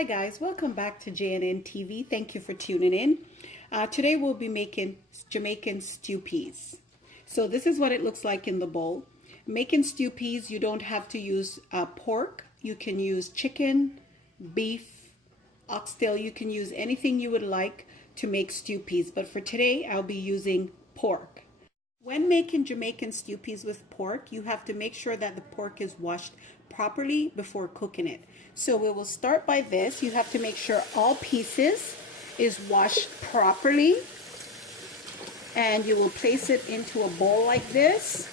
Hi guys, welcome back to JNN TV. Thank you for tuning in. Today we'll be making Jamaican stew peas. So this is what it looks like in the bowl. Making stew peas, you don't have to use pork. You can use chicken, beef, oxtail. You can use anything you would like to make stew peas. But for today, I'll be using pork. When making Jamaican stew peas with pork, you have to make sure that the pork is washed properly before cooking it. So we will start by this. You have to make sure all pieces is washed properly. And you will place it into a bowl like this.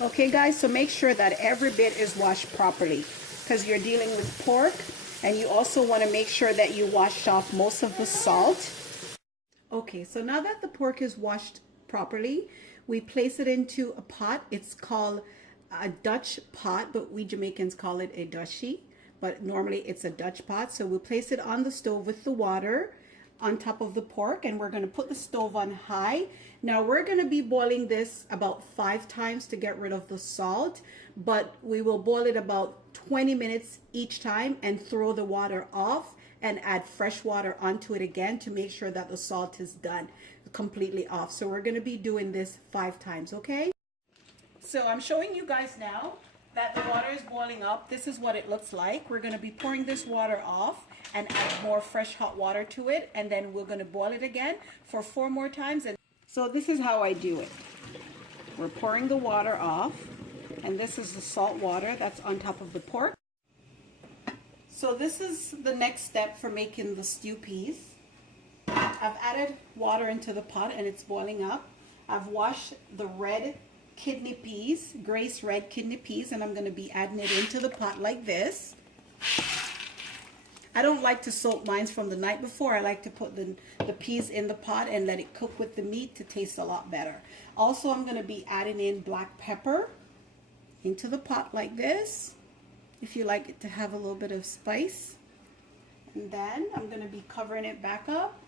Okay guys, so make sure that every bit is washed properly because you're dealing with pork. And you also want to make sure that you wash off most of the salt. Okay, so now that the pork is washed properly, we place it into a pot. It's called a Dutch pot, but we Jamaicans call it a dutchie. But normally it's a Dutch pot. So we'll place it on the stove with the water on top of the pork. And we're going to put the stove on high. Now we're going to be boiling this about 5 times to get rid of the salt. But we will boil it about 20 minutes each time and throw the water off and add fresh water onto it again to make sure that the salt is done completely off. So we're going to be doing this 5 times, okay? So I'm showing you guys now that the water is boiling up. This is what it looks like. We're going to be pouring this water off and add more fresh hot water to it, and then we're going to boil it again for 4 more times. And so this is how I do it. We're pouring the water off. And this is the salt water that's on top of the pork. So this is the next step for making the stew peas. I've added water into the pot and it's boiling up. I've washed the red kidney peas, Grace red kidney peas, and I'm going to be adding it into the pot like this. I don't like to soak mine from the night before. I like to put the peas in the pot and let it cook with the meat to taste a lot better. Also, I'm going to be adding in black pepper into the pot like this, if you like it to have a little bit of spice. And then I'm going to be covering it back up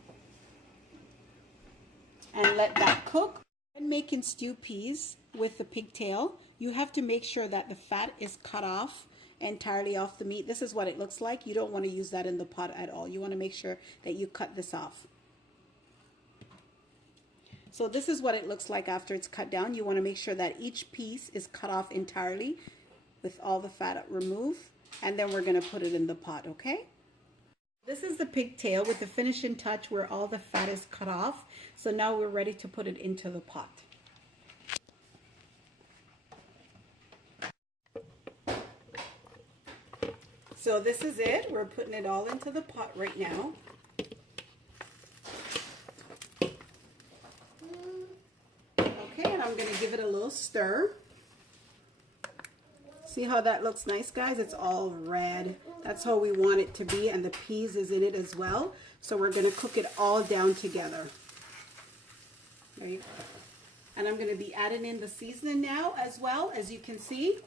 and let that cook. When making stew peas with the pigtail, you have to make sure that the fat is cut off entirely off the meat. This is what it looks like. You don't want to use that in the pot at all. You want to make sure that you cut this off. So this is what it looks like after it's cut down. You want to make sure that each piece is cut off entirely with all the fat removed. And then we're going to put it in the pot, okay? This is the pigtail with the finishing touch where all the fat is cut off. So now we're ready to put it into the pot. So this is it. We're putting it all into the pot right now. And I'm going to give it a little stir. See how that looks nice, guys? It's all red. That's how we want it to be, and the peas is in it as well. So we're going to cook it all down together. There you go. And I'm going to be adding in the seasoning now as well. As you can see,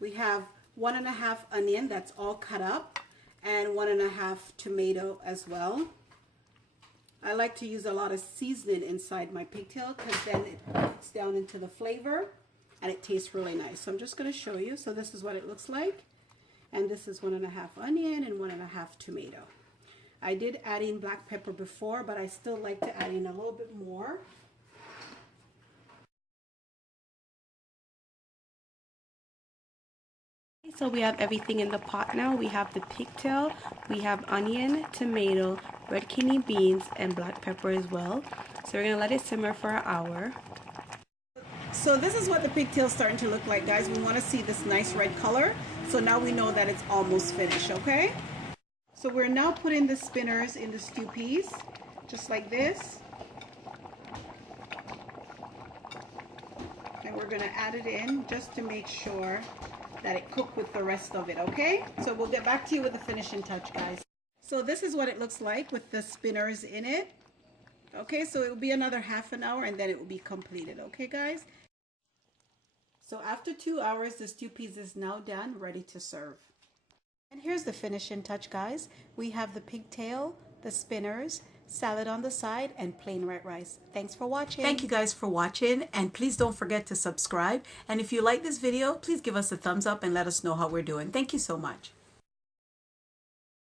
we have 1.5 onion that's all cut up and 1.5 tomato as well. I like to use a lot of seasoning inside my pigtail because then it gets down into the flavor and it tastes really nice. So I'm just going to show you. So this is what it looks like. And this is 1.5 onion and 1.5 tomato. I did add in black pepper before, but I still like to add in a little bit more. So we have everything in the pot now. We have the pigtail, we have onion, tomato, red kidney beans, and black pepper as well. So we're going to let it simmer for an hour. So this is what the pigtail is starting to look like, guys. We want to see this nice red color. So now we know that it's almost finished, okay? So we're now putting the spinners in the stew peas, just like this. And we're going to add it in just to make sure that it cooked with the rest of it, okay? So we'll get back to you with the finishing touch, guys. So this is what it looks like with the spinners in it. Okay, so it will be another half an hour and then it will be completed, okay, guys? So after 2 hours, the stew peas is now done, ready to serve. And here's the finishing touch, guys. We have the pigtail, the spinners, salad on the side, and plain white rice. Thanks for watching. Thank you guys for watching, and please don't forget to subscribe. And if you like this video, please give us a thumbs up and let us know how we're doing. Thank you so much.